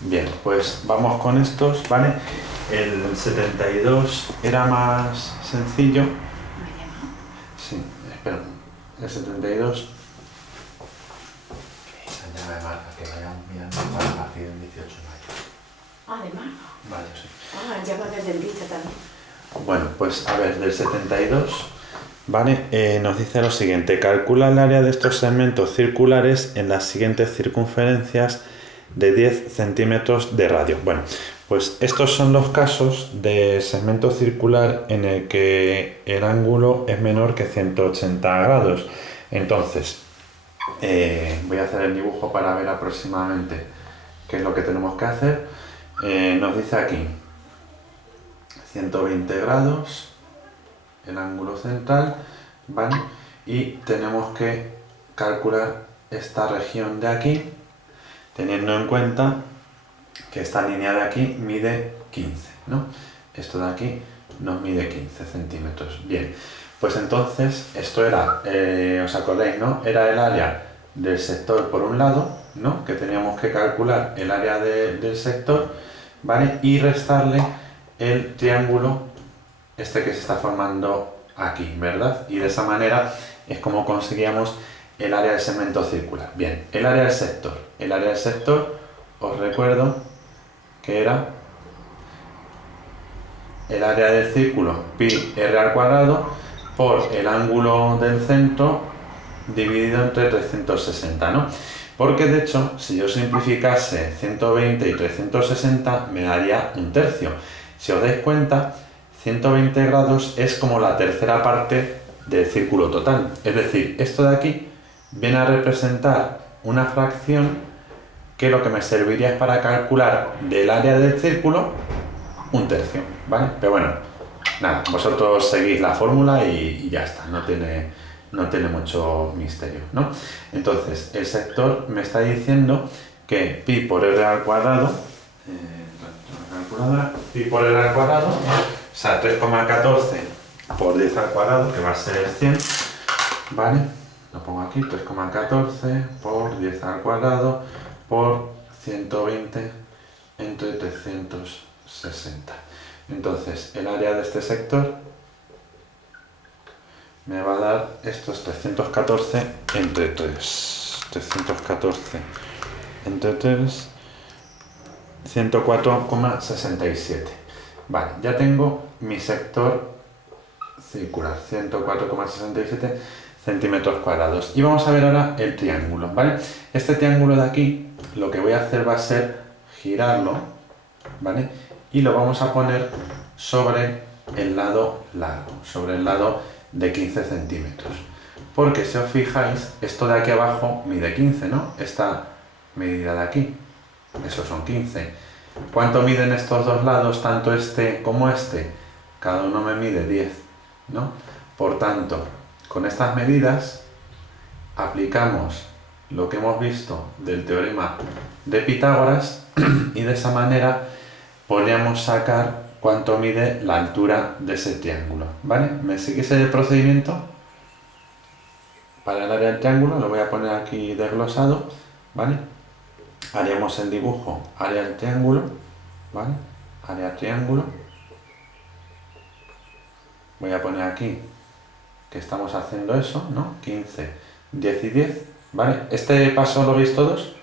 Bien, pues vamos con estos, ¿vale? El 72 era más sencillo. Sí, espera. El 72. Ya me marca que vayamos mirando para partir del 18 de mayo. Ah, de mayo. Vale, sí. Ah, ya va del dentista también. Bueno, pues a ver, del 72, ¿vale? Nos dice lo siguiente: calcula el área de estos segmentos circulares en las siguientes circunferencias de 10 centímetros de radio. Bueno, pues estos son los casos de segmento circular en el que el ángulo es menor que 180 grados. Entonces, voy a hacer el dibujo para ver aproximadamente qué es lo que tenemos que hacer. Nos dice aquí 120 grados, el ángulo central, ¿vale? Y tenemos que calcular esta región de aquí, teniendo en cuenta que esta línea de aquí mide 15, ¿no? Esto de aquí nos mide 15 centímetros. Bien, pues entonces esto era, ¿os acordáis, no? Era el área del sector por un lado, ¿no? Que teníamos que calcular el área del sector, ¿vale? Y restarle el triángulo este que se está formando aquí, ¿verdad? Y de esa manera es como conseguíamos el área del segmento circular. Bien, el área del sector. El área del sector, os recuerdo que era el área del círculo pi r al cuadrado por el ángulo del centro dividido entre 360, ¿no? Porque de hecho, si yo simplificase 120 y 360, me daría un tercio. Si os dais cuenta, 120 grados es como la tercera parte del círculo total. Es decir, esto de aquí viene a representar una fracción que lo que me serviría es para calcular del área del círculo un tercio, ¿vale? Pero bueno, nada, vosotros seguís la fórmula y ya está, no tiene mucho misterio, ¿no? Entonces, el sector me está diciendo que pi por r al cuadrado, pi por r al cuadrado, o sea, 3,14 por 10 al cuadrado, que va a ser 100, ¿vale? Lo pongo aquí, 3,14 por 10 al cuadrado por 120 entre 360. Entonces, el área de este sector me va a dar estos 314 entre 3. 314 entre 3, 104,67. Vale, ya tengo mi sector circular, 104,67 centímetros cuadrados. Y vamos a ver ahora el triángulo, ¿vale? Este triángulo de aquí, lo que voy a hacer va a ser girarlo, ¿vale? Y lo vamos a poner sobre el lado largo, sobre el lado de 15 centímetros. Porque si os fijáis, esto de aquí abajo mide 15, ¿no? Esta medida de aquí, eso son 15. ¿Cuánto miden estos dos lados, tanto este como este? Cada uno me mide 10, ¿no? Por tanto, con estas medidas aplicamos lo que hemos visto del teorema de Pitágoras y de esa manera podríamos sacar cuánto mide la altura de ese triángulo, ¿vale? ¿Me seguís el procedimiento? Para el área del triángulo lo voy a poner aquí desglosado, ¿vale? Haríamos el dibujo área del triángulo, ¿vale? Área triángulo. Voy a poner aquí que estamos haciendo eso, ¿no? 15, 10 y 10, ¿vale? ¿Este paso lo veis todos?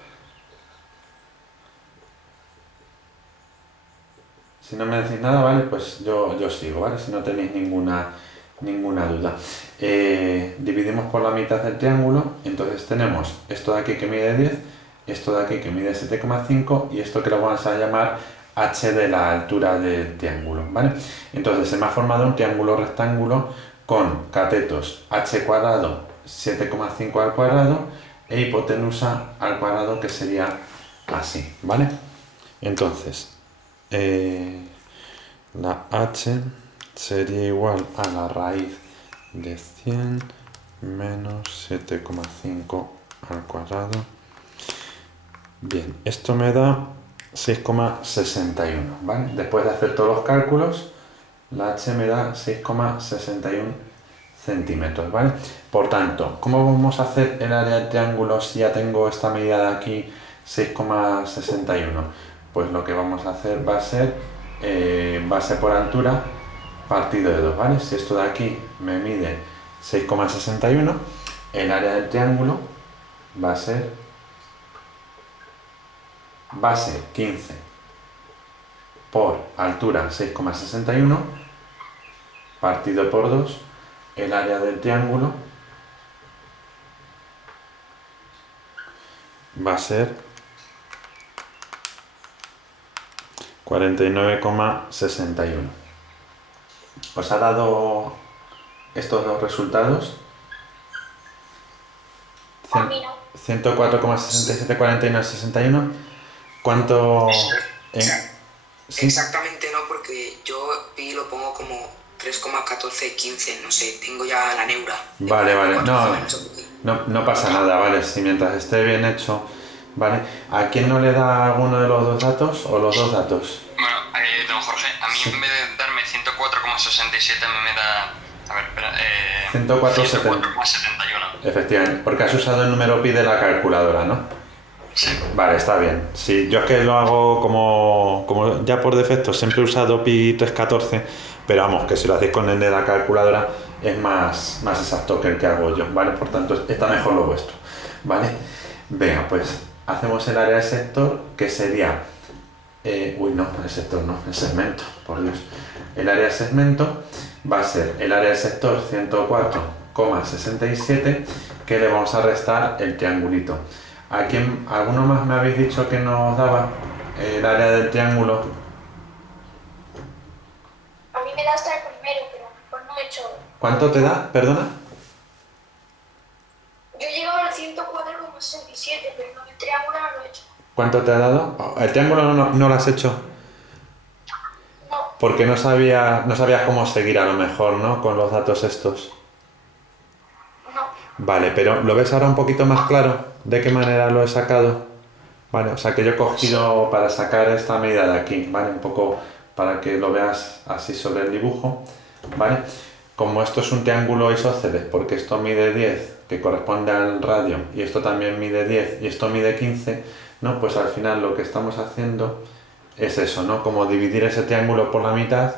Si no me decís nada, ¿vale? Pues yo sigo, ¿vale? Si no tenéis ninguna duda. Dividimos por la mitad del triángulo, entonces tenemos esto de aquí que mide 10, esto de aquí que mide 7,5 y esto que lo vamos a llamar h de la altura del triángulo, ¿vale? Entonces se me ha formado un triángulo rectángulo con catetos h cuadrado 7,5 al cuadrado e hipotenusa al cuadrado, que sería así, ¿vale? Entonces, la h sería igual a la raíz de 100 menos 7,5 al cuadrado. Bien, esto me da 6,61, ¿vale? Después de hacer todos los cálculos, la h me da 6,61 centímetros, ¿vale? Por tanto, ¿cómo vamos a hacer el área del triángulo si ya tengo esta medida de aquí, 6,61? pues lo que vamos a hacer va a ser base por altura partido de 2, ¿vale? Si esto de aquí me mide 6,61, el área del triángulo va a ser base 15 por altura 6,61 partido por 2, el área del triángulo va a ser 49,61. ¿Os ha dado estos dos resultados? A mí no. 104,67, 49,61. ¿Cuánto? Sí. Exactamente no, porque yo pi lo pongo como 3,1415, no sé, tengo ya la neura. Vale, vale, no. No pasa nada, vale, si mientras esté bien hecho, vale. ¿A quién no le da alguno de los dos datos o los dos datos? Bueno, don Jorge, a mí en vez de darme 104,67 a mí me da... A ver, espera, 104,71. Efectivamente, porque has usado el número pi de la calculadora, ¿no? Sí. Vale, está bien. Sí, yo es que lo hago como ya por defecto, siempre he usado pi 314, pero vamos, que si lo hacéis con el de la calculadora es más exacto que el que hago yo, ¿vale? Por tanto, está mejor lo vuestro, ¿vale? Venga, pues hacemos el área de sector, que sería... no, el sector no, el segmento, por Dios. El área de segmento va a ser el área de sector 104,67, que le vamos a restar el triangulito. ¿Alguno más me habéis dicho que nos daba el área del triángulo? A mí me da hasta el primero, pero pues no he hecho. ¿Cuánto te da? ¿Perdona? Yo he llegado al 104,67, pero no, el triángulo no lo he hecho. ¿Cuánto te ha dado? El triángulo no lo has hecho. No. Porque no sabías cómo seguir a lo mejor, ¿no? Con los datos estos. No. Vale, pero ¿lo ves ahora un poquito más claro? ¿De qué manera lo he sacado? Vale, o sea que yo he cogido para sacar esta medida de aquí, ¿vale? Un poco para que lo veas así sobre el dibujo, ¿vale? Como esto es un triángulo isósceles, porque esto mide 10, que corresponde al radio, y esto también mide 10, y esto mide 15, ¿no? Pues al final lo que estamos haciendo es eso, ¿no? Como dividir ese triángulo por la mitad,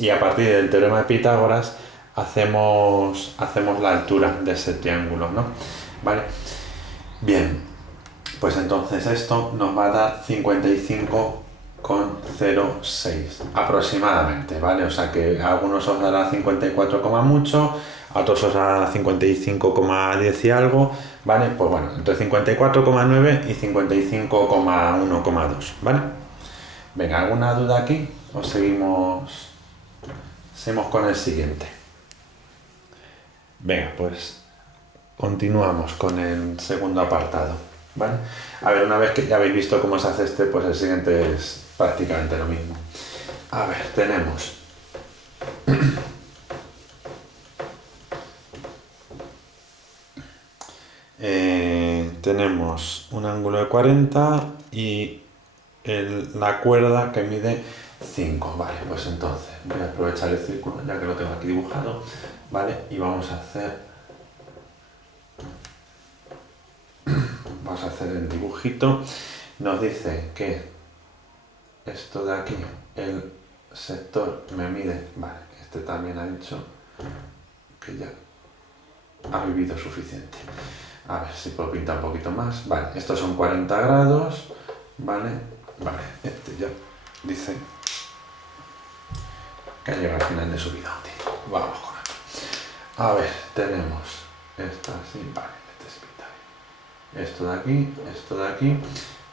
y a partir del teorema de Pitágoras hacemos la altura de ese triángulo, ¿no? ¿Vale? Bien, pues entonces esto nos va a dar 55,06 aproximadamente, ¿vale? O sea que a algunos os dará 54, mucho, a otros os dará 55,10 y algo, ¿vale? Pues bueno, entre 54,9 y 55,1,2, ¿vale? Venga, ¿alguna duda aquí? ¿O seguimos con el siguiente? Venga, pues continuamos con el segundo apartado, ¿vale? A ver, una vez que ya habéis visto cómo se hace este, pues el siguiente es prácticamente lo mismo. A ver, tenemos tenemos un ángulo de 40 y la cuerda que mide 5, vale, pues entonces voy a aprovechar el círculo ya que lo tengo aquí dibujado, vale, y vamos a hacer el dibujito. Nos dice que esto de aquí, el sector me mide, vale, este también ha dicho que ya ha vivido suficiente. A ver si puedo pintar un poquito más. Vale, estos son 40 grados, vale, este ya dice que ha llegado al final de su vida útil. Vamos con otro. A ver, tenemos esto así, vale, este se pinta bien. Esto de aquí,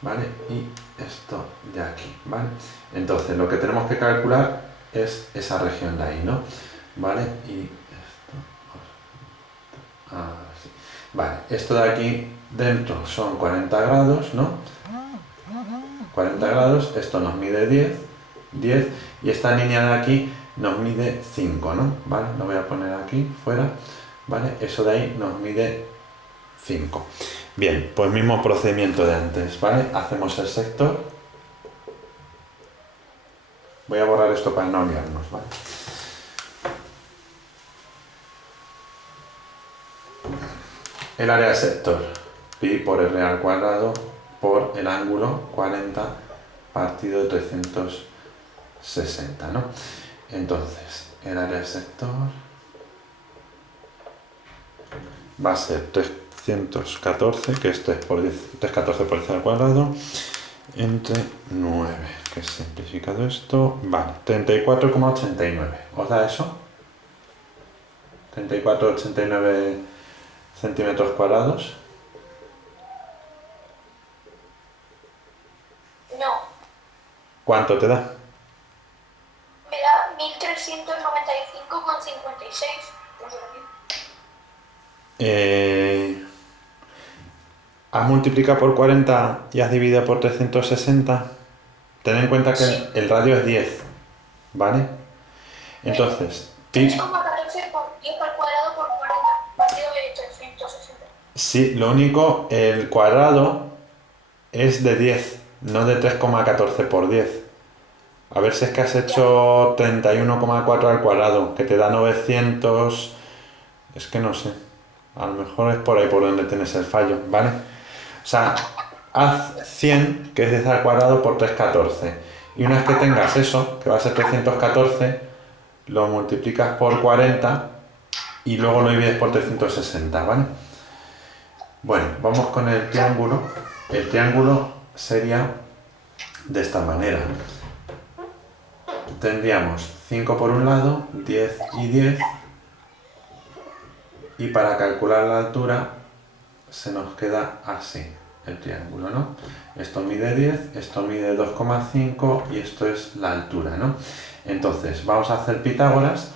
¿vale? Y esto de aquí, ¿vale? Entonces lo que tenemos que calcular es esa región de ahí, ¿no? ¿Vale? Y esto, así. Vale, esto de aquí dentro son 40 grados, ¿no? 40 grados, esto nos mide 10, y esta línea de aquí nos mide 5, ¿no? ¿Vale? Lo voy a poner aquí fuera, ¿vale? Eso de ahí nos mide 5. Bien, pues mismo procedimiento de antes, ¿vale? Hacemos el sector. Voy a borrar esto para no liarnos, ¿vale? El área de sector, pi por r al cuadrado por el ángulo 40 partido de 360, ¿no? Entonces, el área del sector va a ser 314, que esto es por 314 por 10 al cuadrado, entre 9, que es simplificado esto, vale, 34,89. ¿Os da eso? 34,89 centímetros cuadrados. No, ¿Cuánto te da? me da 1395,56. Pues aquí. Has multiplicado por 40 y has dividido por 360. Ten en cuenta que Sí. el radio es 10, ¿vale? Entonces, 3,14 por 10 al cuadrado por 40, partido de 360. sí, lo único, el cuadrado es de 10, no de 3,14 por 10. A ver si es que has hecho 31,4 al cuadrado, que te da 900... Es que no sé. A lo mejor es por ahí por donde tienes el fallo, ¿vale? O sea, haz 100, que es 10 al cuadrado, por 314. Y una vez que tengas eso, que va a ser 314, lo multiplicas por 40 y luego lo divides por 360, ¿vale? Bueno, vamos con el triángulo. El triángulo sería de esta manera. Tendríamos 5 por un lado, 10 y 10. Y para calcular la altura se nos queda así el triángulo, ¿no? Esto mide 10, esto mide 2,5 y esto es la altura, ¿no? Entonces vamos a hacer Pitágoras.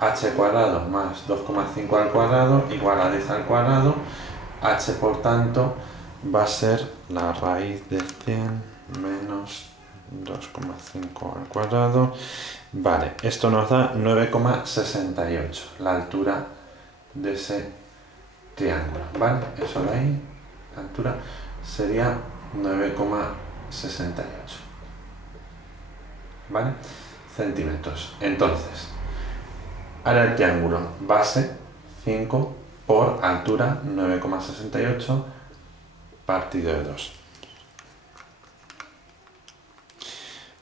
H cuadrado más 2,5 al cuadrado igual a 10 al cuadrado. H por tanto va a ser la raíz de 100 menos 2,5 al cuadrado. Vale, esto nos da 9,68, la altura de ese triángulo, ¿vale? Eso de ahí, la altura sería 9,68, ¿vale? Centímetros. Entonces, ahora el triángulo base 5 por altura 9,68 partido de 2.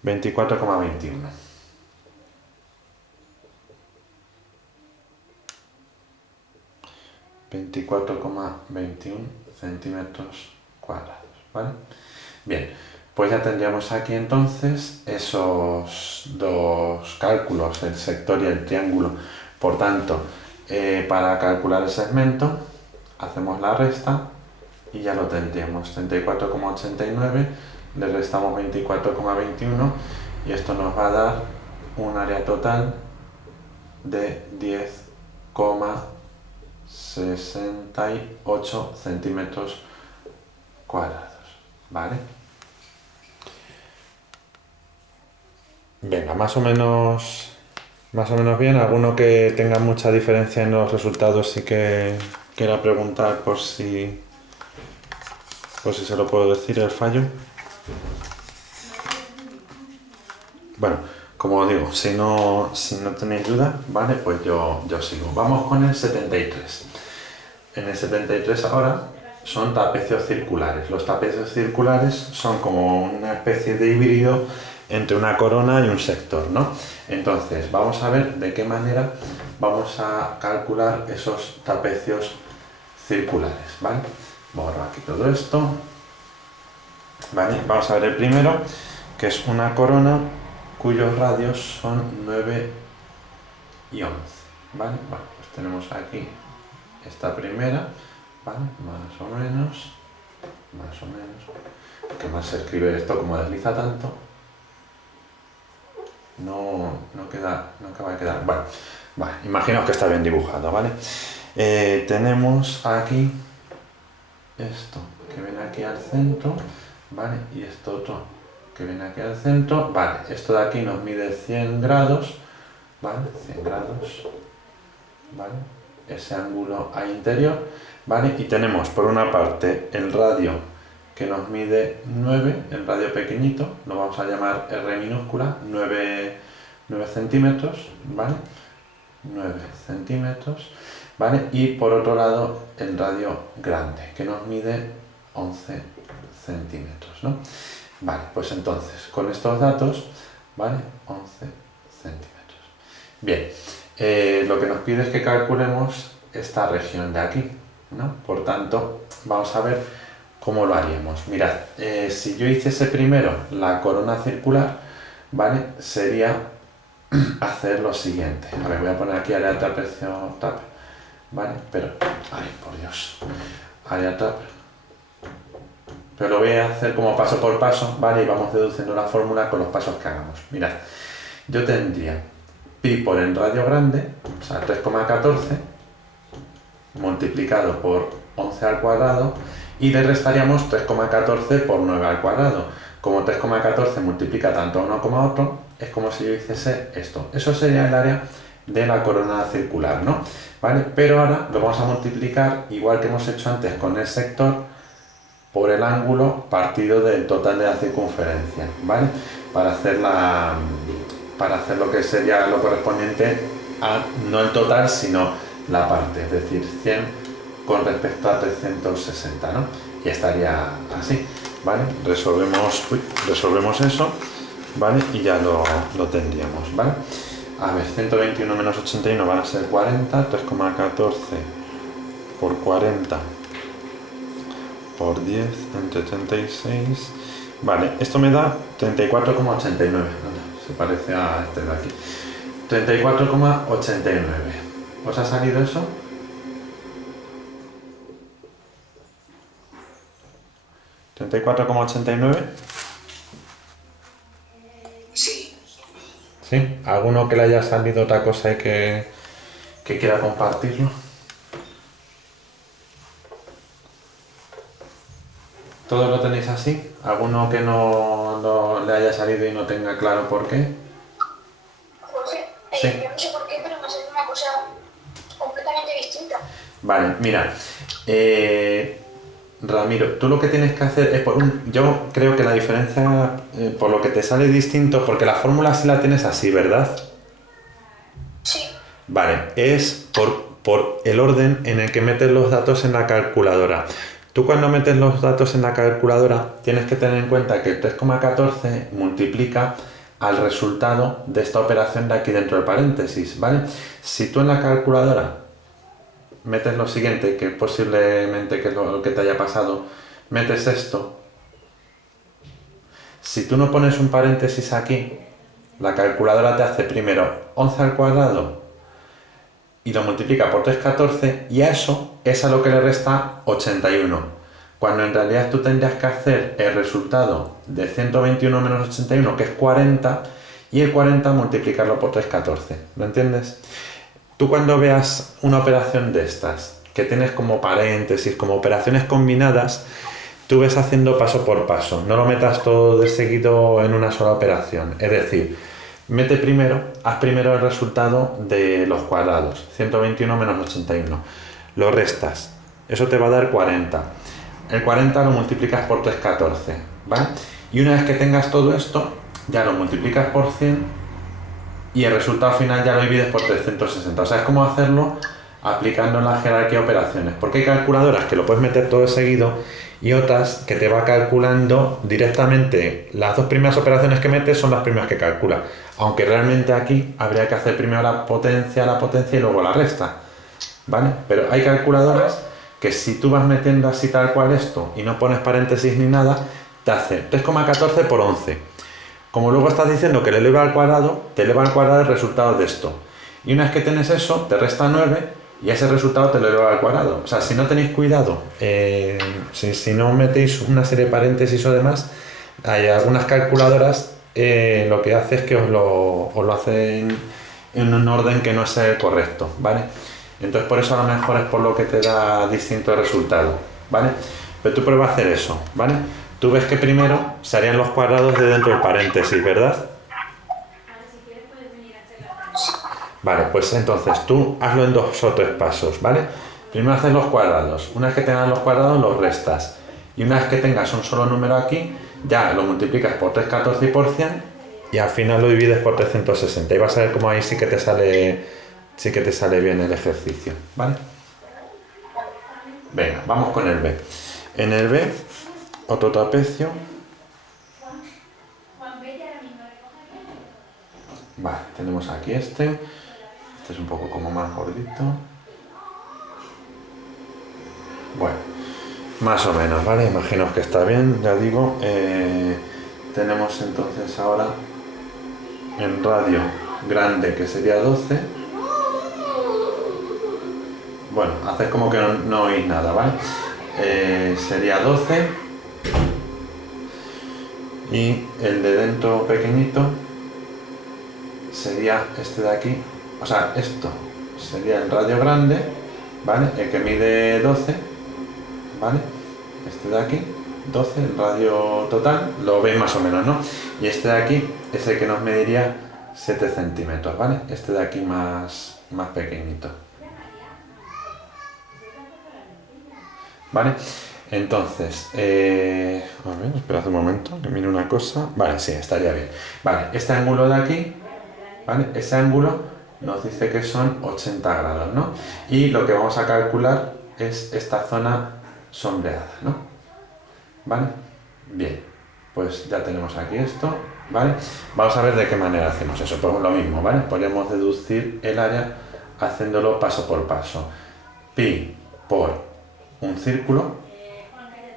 24,21. 24,21 centímetros cuadrados, ¿vale? Bien, pues ya tendríamos aquí entonces esos dos cálculos, el sector y el triángulo. Por tanto, para calcular el segmento, hacemos la resta y ya lo tendríamos. 34,89, le restamos 24,21 y esto nos va a dar un área total de 10,68 centímetros cuadrados, ¿vale? Venga, más o menos bien. ¿Alguno que tenga mucha diferencia en los resultados y que quiera preguntar por si se lo puedo decir el fallo? Bueno, como digo, si no tenéis duda, ¿vale? Pues yo sigo. Vamos con el 73. En el 73 ahora son trapecios circulares. Los trapecios circulares son como una especie de híbrido entre una corona y un sector, ¿no? Entonces, vamos a ver de qué manera vamos a calcular esos trapecios circulares, ¿vale? Borro aquí todo esto, ¿vale? Vamos a ver el primero, que es una corona cuyos radios son 9 y 11, ¿vale? Bueno, pues tenemos aquí esta primera, ¿vale? Más o menos. ¿Qué más se escribe esto como desliza tanto? No acaba de quedar. Vale, imaginaos que está bien dibujado, ¿vale? Tenemos aquí esto que viene aquí al centro, ¿vale? Y esto otro que viene aquí al centro, vale. Esto de aquí nos mide 100 grados, ¿vale? 100 grados, ¿vale? Ese ángulo ahí interior, ¿vale? Y tenemos por una parte el radio que nos mide 9, el radio pequeñito, lo vamos a llamar R minúscula, 9 centímetros, ¿vale? 9 centímetros, ¿vale? Y por otro lado el radio grande, que nos mide 11 centímetros, ¿no? Vale, pues entonces, con estos datos, ¿vale? 11 centímetros. Bien, lo que nos pide es que calculemos esta región de aquí, ¿no? Por tanto, vamos a ver cómo lo haríamos. Mirad, si yo hiciese primero la corona circular, ¿vale? Sería hacer lo siguiente. A ver, voy a poner aquí área trapecio tap, ¿vale? Pero, ay, por Dios, área tap. Pero lo voy a hacer como paso por paso, ¿vale? Y vamos deduciendo la fórmula con los pasos que hagamos. Mirad, yo tendría pi por el radio grande, o sea, 3,14, multiplicado por 11 al cuadrado, y le restaríamos 3,14 por 9 al cuadrado. Como 3,14 multiplica tanto a uno como a otro, es como si yo hiciese esto. Eso sería el área de la corona circular, ¿no? ¿Vale? Pero ahora lo vamos a multiplicar, igual que hemos hecho antes con el sector, por el ángulo partido del total de la circunferencia, ¿vale? Para hacer lo que sería lo correspondiente a, no el total, sino la parte, es decir, 100 con respecto a 360, ¿no? Y estaría así, ¿vale? Resolvemos eso, ¿vale? Y ya lo tendríamos, ¿vale? A ver, 121 menos 81 van a ser 40, 3,14 por 40 por 10 entre 36, vale, esto me da 34,89, se parece a este de aquí, 34,89, ¿os ha salido eso? ¿34,89? Sí. ¿Sí? ¿Alguno que le haya salido otra cosa y que quiera compartirlo? ¿Todos lo tenéis así? ¿Alguno que no le haya salido y no tenga claro por qué? Jorge, Sí. yo no sé por qué, pero me ha salido una cosa completamente distinta. Vale, mira, Ramiro, tú lo que tienes que hacer es yo creo que la diferencia, por lo que te sale distinto, porque la fórmula sí la tienes así, ¿verdad? Sí. Vale, es por el orden en el que metes los datos en la calculadora. Tú cuando metes los datos en la calculadora tienes que tener en cuenta que el 3,14 multiplica al resultado de esta operación de aquí dentro del paréntesis, ¿vale? Si tú en la calculadora metes lo siguiente, que posiblemente que es lo que te haya pasado, metes esto, si tú no pones un paréntesis aquí, la calculadora te hace primero 11 al cuadrado y lo multiplica por 3,14 y a eso es a lo que le resta 81, cuando en realidad tú tendrías que hacer el resultado de 121 menos 81, que es 40, y el 40 multiplicarlo por 3,14, ¿lo entiendes? Tú cuando veas una operación de estas, que tienes como paréntesis, como operaciones combinadas, tú ves haciendo paso por paso, no lo metas todo de seguido en una sola operación, es decir, haz primero el resultado de los cuadrados, 121 menos 81, lo restas, eso te va a dar 40, el 40 lo multiplicas por 3,14, ¿vale? Y una vez que tengas todo esto, ya lo multiplicas por 100 y el resultado final ya lo divides por 360, o sea, es como hacerlo aplicando la jerarquía de operaciones, porque hay calculadoras que lo puedes meter todo de seguido y otras que te va calculando directamente. Las dos primeras operaciones que metes son las primeras que calcula, aunque realmente aquí habría que hacer primero la potencia y luego la resta, ¿vale? Pero hay calculadoras que si tú vas metiendo así tal cual esto y no pones paréntesis ni nada, te hace 3,14 por 11. Como luego estás diciendo que le eleva al cuadrado, te eleva al cuadrado el resultado de esto. Y una vez que tienes eso, te resta 9 y ese resultado te lo eleva al cuadrado. O sea, si no tenéis cuidado, si no metéis una serie de paréntesis o demás, hay algunas calculadoras lo que hace es que os lo hacen en un orden que no es el correcto, ¿vale? Entonces por eso a lo mejor es por lo que te da distinto resultado, ¿vale? Pero tú prueba a hacer eso, ¿vale? Tú ves que primero se harían los cuadrados de dentro del paréntesis, ¿verdad? Vale, pues entonces tú hazlo en 2 o 3 pasos, ¿vale? Primero haces los cuadrados. Una vez que tengas los cuadrados, los restas. Y una vez que tengas un solo número aquí, ya lo multiplicas por 3,14 y por 100 y al final lo divides por 360. Y vas a ver cómo ahí sí que te sale bien el ejercicio, ¿vale? Venga, vamos con el B. En el B, otro trapecio. Vale, tenemos aquí este es un poco como más gordito. Bueno, más o menos, ¿vale? Imaginaos que está bien, ya digo. Tenemos entonces ahora en radio grande, que sería 12. Bueno, haced como que no oís nada, ¿vale? Sería 12. Y el de dentro pequeñito sería este de aquí. O sea, esto sería el radio grande, ¿vale? El que mide 12, ¿vale? Este de aquí, 12, el radio total, lo veis más o menos, ¿no? Y este de aquí es el que nos mediría 7 centímetros, ¿vale? Este de aquí más pequeñito. ¿Vale? Entonces, a ver, esperad un momento, que mire una cosa. Vale, sí, estaría bien. Vale, este ángulo de aquí, ¿vale? Ese ángulo nos dice que son 80 grados, ¿no? Y lo que vamos a calcular es esta zona sombreada, ¿no? ¿Vale? Bien, pues ya tenemos aquí esto, ¿vale? Vamos a ver de qué manera hacemos eso. Pues lo mismo, ¿vale? Podemos deducir el área haciéndolo paso por paso. Pi por un círculo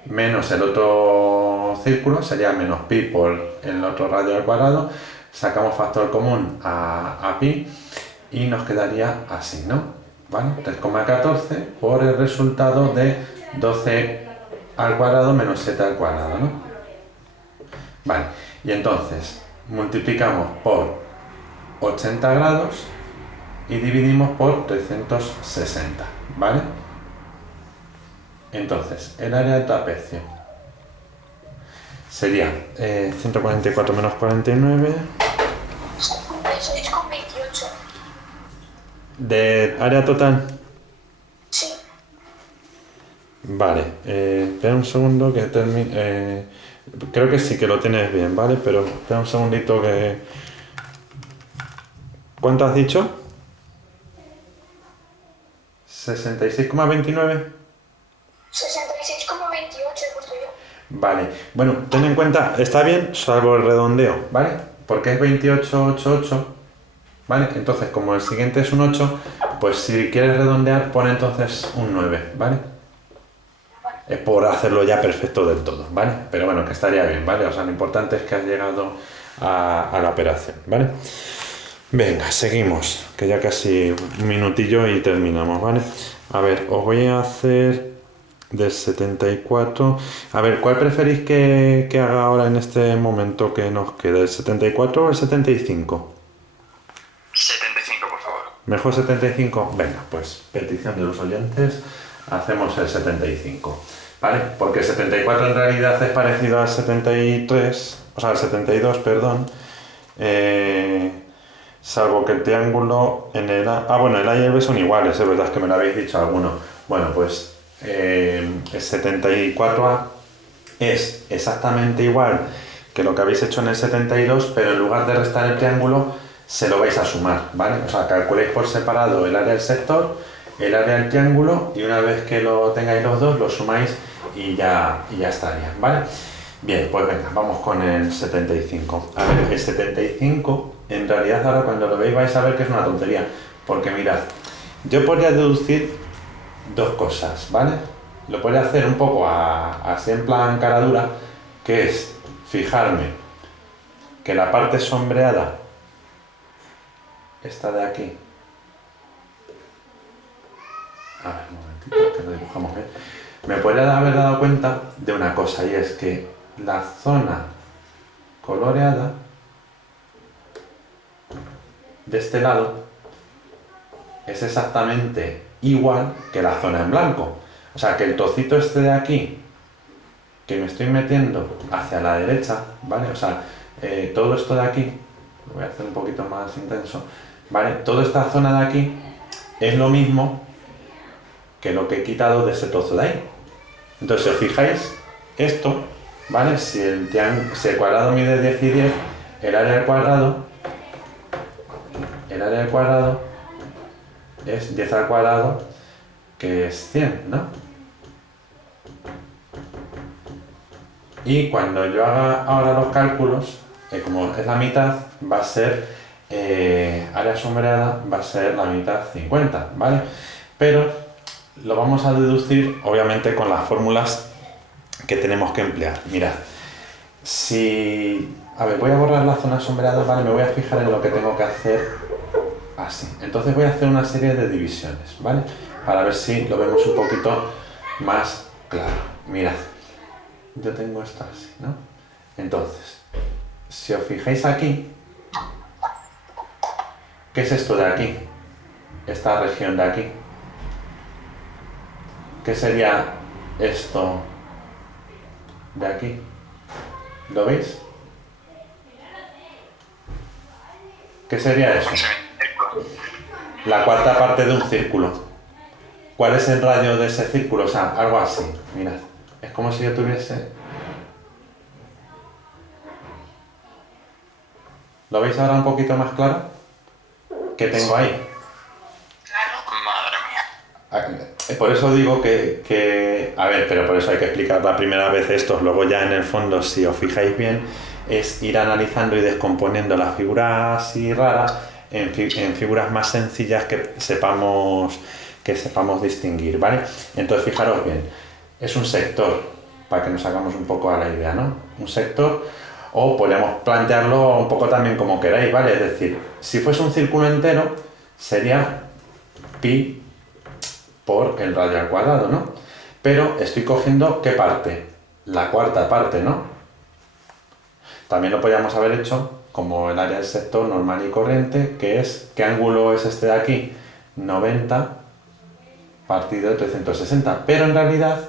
menos el otro círculo sería menos pi por el otro radio al cuadrado. Sacamos factor común a pi y nos quedaría así, ¿no? ¿Vale? 3,14 por el resultado de 12 al cuadrado menos 7 al cuadrado, ¿no? Vale, y entonces multiplicamos por 80 grados y dividimos por 360, ¿vale? Entonces, el área del trapecio sería 144 menos 49... 56,28. ¿De área total? Sí. Vale, espera un segundo que termine. Creo que sí que lo tienes bien, ¿vale? Pero espera un segundito que... ¿Cuánto has dicho? 66,29. 66,28 he puesto yo. Vale, bueno, ten en cuenta, está bien, salvo el redondeo, ¿vale? Porque es 28,88, ¿vale? Entonces, como el siguiente es un 8, pues si quieres redondear, pon entonces un 9, ¿vale? Es por hacerlo ya perfecto del todo, ¿vale? Pero bueno, que estaría bien, ¿vale? O sea, lo importante es que has llegado a la operación, ¿vale? Venga, seguimos, que ya casi un minutillo y terminamos, ¿vale? A ver, os voy a hacer del 74. A ver, ¿cuál preferís que haga ahora en este momento que nos queda? ¿El 74 o el 75? 75, por favor. ¿Mejor 75? Venga, pues petición de los oyentes, hacemos el 75, ¿vale? Porque el 74 en realidad es parecido al 73, o sea, al 72, perdón, salvo que el triángulo en el A... Ah, bueno, el A y el B son iguales, es verdad que me lo habéis dicho alguno. Bueno, pues el 74A es exactamente igual que lo que habéis hecho en el 72, pero en lugar de restar el triángulo, se lo vais a sumar, ¿vale? O sea, calculéis por separado el área del sector, el área del triángulo, y una vez que lo tengáis los dos, lo sumáis y ya estaría, ¿vale? Bien, pues venga, vamos con el 75. A ver, el 75, en realidad ahora cuando lo veis vais a ver que es una tontería, porque mirad, yo podría deducir dos cosas, ¿vale? Lo podría hacer un poco así en plan cara dura, que es fijarme que la parte sombreada, esta de aquí, a ver, un momentito, que lo dibujamos bien, me podría haber dado cuenta de una cosa, y es que la zona coloreada de este lado es exactamente igual que la zona en blanco. O sea, que el trocito este de aquí, que me estoy metiendo hacia la derecha, ¿vale? O sea, todo esto de aquí, lo voy a hacer un poquito más intenso, ¿vale? Toda esta zona de aquí es lo mismo que lo que he quitado de ese trozo de ahí. Entonces, si os fijáis, esto, ¿vale? Si el cuadrado mide 10 y 10, el área del cuadrado es 10 al cuadrado, que es 100, ¿no? Y cuando yo haga ahora los cálculos, como es la mitad, va a ser área sombreada va a ser la mitad 50, ¿vale? Pero lo vamos a deducir obviamente con las fórmulas que tenemos que emplear. Mirad, si... A ver, voy a borrar la zona sombreada, ¿vale? Me voy a fijar en lo que tengo que hacer así. Entonces voy a hacer una serie de divisiones, ¿vale? Para ver si lo vemos un poquito más claro. Mirad, yo tengo esto así, ¿no? Entonces, si os fijáis aquí, ¿qué es esto de aquí? Esta región de aquí. ¿Qué sería esto de aquí? ¿Lo veis? ¿Qué sería eso? La cuarta parte de un círculo. ¿Cuál es el radio de ese círculo? O sea, algo así. Mirad, es como si yo tuviese... ¿Lo veis ahora un poquito más claro? ¿Qué tengo ahí? Madre mía. Por eso digo que... A ver, pero por eso hay que explicar la primera vez esto. Luego ya en el fondo, si os fijáis bien, es ir analizando y descomponiendo la figura así rara en figuras más sencillas que sepamos distinguir, ¿vale? Entonces, fijaros bien. Es un sector, para que nos hagamos un poco a la idea, ¿no? Un sector, o podríamos plantearlo un poco también como queráis, ¿vale? Es decir, si fuese un círculo entero, sería pi por el radio al cuadrado, ¿no? Pero estoy cogiendo ¿qué parte? La cuarta parte, ¿no? También lo podríamos haber hecho como el área del sector normal y corriente, que es, ¿qué ángulo es este de aquí? 90 partido de 360, pero en realidad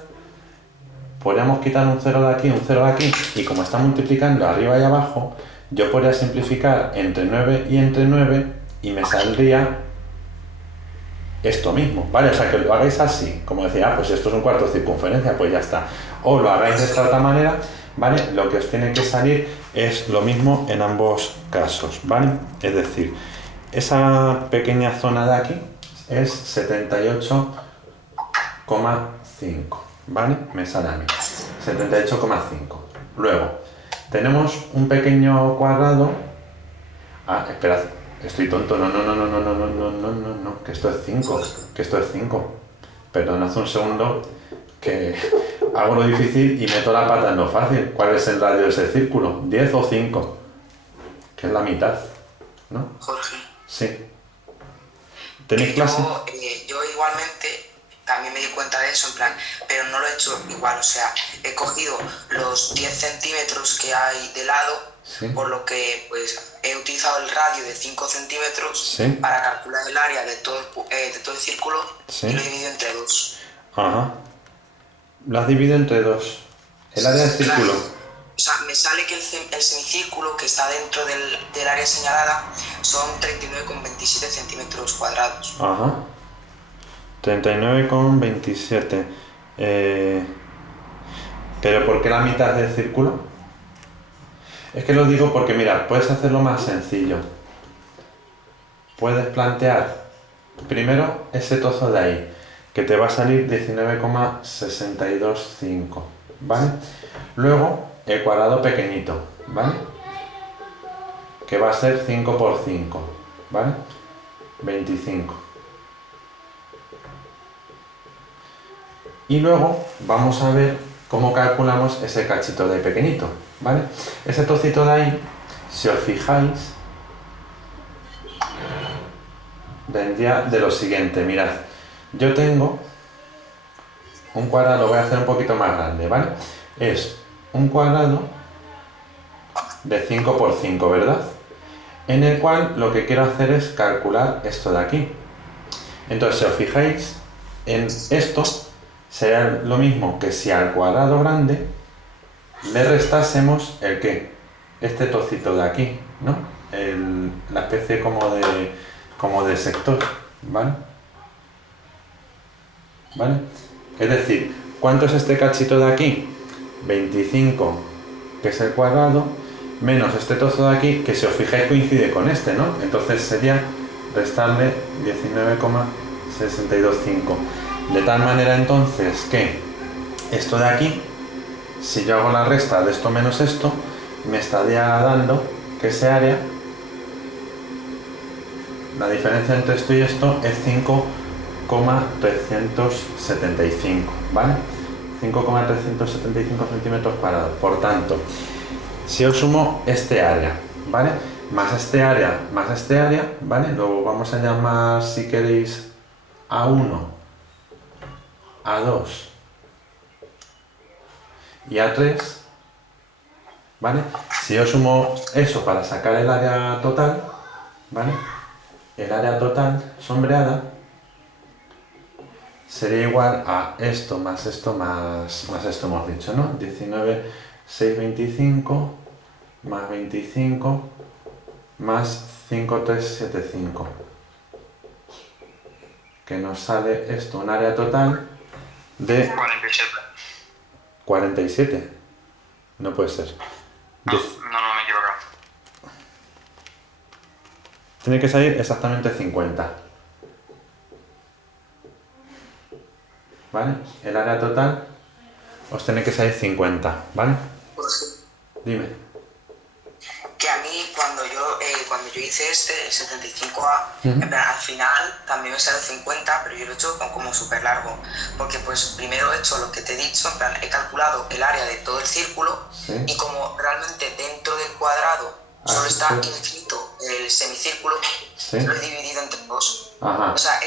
podríamos quitar un 0 de aquí, un 0 de aquí, y como está multiplicando arriba y abajo, yo podría simplificar entre 9 y entre 9 y me saldría esto mismo, ¿vale? O sea, que lo hagáis así, como decía, pues esto es un cuarto de circunferencia, pues ya está. O lo hagáis de esta otra manera, ¿vale? Lo que os tiene que salir es lo mismo en ambos casos, ¿vale? Es decir, esa pequeña zona de aquí es 78,5, ¿vale? Me sale a mí, 78,5. Luego, tenemos un pequeño cuadrado. Ah, esperad. Estoy tonto, no, que esto es 5, Perdonad un segundo, que hago lo difícil y meto la pata en lo fácil. ¿Cuál es el radio de ese círculo? ¿10 o 5? Que es la mitad, ¿no? Jorge. Sí. ¿Tenéis clase? Yo igualmente también me di cuenta de eso, en plan, pero no lo he hecho igual, o sea, he cogido los 10 centímetros que hay de lado, Sí. por lo que pues he utilizado el radio de 5 centímetros Sí. para calcular el área de todo el círculo, Sí. y lo he dividido entre 2. Ajá. Lo has dividido entre 2. El área del círculo. Claro. O sea, me sale que el semicírculo que está dentro del área señalada son 39,27 centímetros cuadrados. Ajá. 39,27. ¿Pero por qué la mitad del círculo? Es que lo digo porque, mira, puedes hacerlo más sencillo. Puedes plantear primero ese trozo de ahí, que te va a salir 19,625, ¿vale? Luego el cuadrado pequeñito, ¿vale? Que va a ser 5 por 5, ¿vale? 25. Y luego vamos a ver cómo calculamos ese cachito de ahí pequeñito, ¿vale? Ese trocito de ahí, si os fijáis, vendría de lo siguiente. Mirad, yo tengo un cuadrado, lo voy a hacer un poquito más grande, ¿vale? Es un cuadrado de 5 por 5, ¿verdad? En el cual lo que quiero hacer es calcular esto de aquí. Entonces, si os fijáis en esto, será lo mismo que si al cuadrado grande le restásemos el ¿qué? Este trocito de aquí, ¿no? La especie como de sector, ¿vale? ¿Vale? Es decir, ¿cuánto es este cachito de aquí? 25, que es el cuadrado, menos este trozo de aquí, que si os fijáis coincide con este, ¿no? Entonces sería restarle 19,625. De tal manera entonces que esto de aquí, si yo hago la resta de esto menos esto, me estaría dando que ese área La diferencia entre esto y esto es 5,375, ¿vale? 5,375 centímetros cuadrados. Por tanto, si os sumo este área, ¿vale? Más este área, ¿vale? Lo vamos a llamar, si queréis, A1, A2 y A3, ¿vale? Si yo sumo eso para sacar el área total, ¿vale? El área total sombreada sería igual a esto más esto más esto hemos dicho, ¿no? 19,625 más 25 más 5,375, que nos sale esto, un área total de 47. 47. No puede ser. No, me he equivocado. Tiene que salir exactamente 50. ¿Vale? El área total os tiene que salir 50, ¿vale? Pues Dime. que a mí cuando yo hice el 75A, en plan, al final también me salió 50, pero yo lo he hecho como súper largo, porque pues primero he hecho lo que te he dicho, en plan, he calculado el área de todo el círculo, Sí. y como realmente dentro del cuadrado solo sí, está sí. inscrito el semicírculo, Sí. lo he dividido entre dos. Ajá. O sea,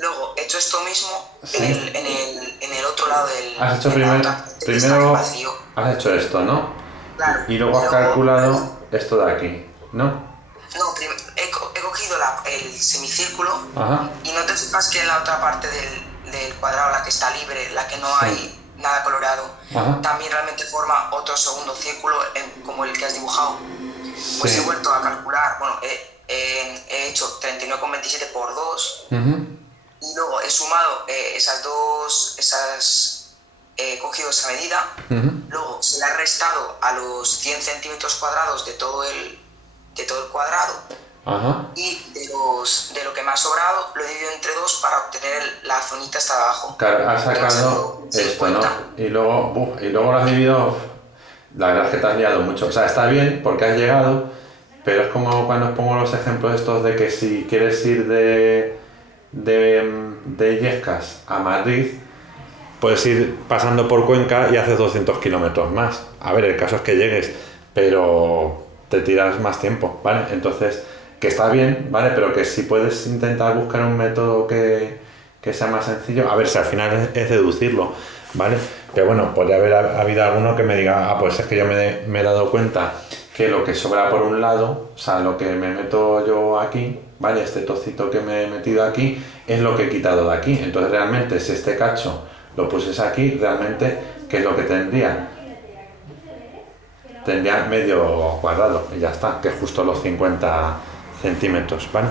luego he hecho esto mismo Sí. en el otro lado del Has hecho de la otra parte que está primero vacío. has hecho esto, ¿no? Claro. Y luego has calculado esto de aquí, ¿no? No, he cogido el semicírculo. Ajá. Y no te fijas que en la otra parte del cuadrado, la que está libre, la que no Sí. hay nada colorado, Ajá. también realmente forma otro segundo círculo como el que has dibujado. Pues Sí. he vuelto a calcular, bueno, he hecho 39,27 por 2 Ujú. y luego he sumado he cogido esa medida, Ujú. luego se la he restado a los 100 centímetros cuadrados de todo el cuadrado. Ajá. Y de lo que me ha sobrado lo he dividido entre dos para obtener la zonita hasta abajo. Claro, has sacado esto, ¿no? Y luego lo has dividido. La verdad es que te has liado mucho. O sea, está bien porque has llegado, pero es como cuando os pongo los ejemplos estos de que si quieres ir de Illescas a Madrid, puedes ir pasando por Cuenca y haces 200 kilómetros más. A ver, el caso es que llegues, pero te tiras más tiempo, ¿vale? Entonces, que está bien, ¿vale? Pero que si puedes intentar buscar un método que sea más sencillo, a ver si al final es deducirlo, ¿vale? Pero bueno, podría haber habido alguno que me diga, pues es que yo me he dado cuenta que lo que sobra por un lado, o sea, lo que me meto yo aquí, ¿vale? Este trocito que me he metido aquí es lo que he quitado de aquí. Entonces realmente si este cacho lo puses aquí, realmente, ¿qué es lo que tendría? Tendría medio cuadrado y ya está, que es justo los 50 centímetros, ¿vale?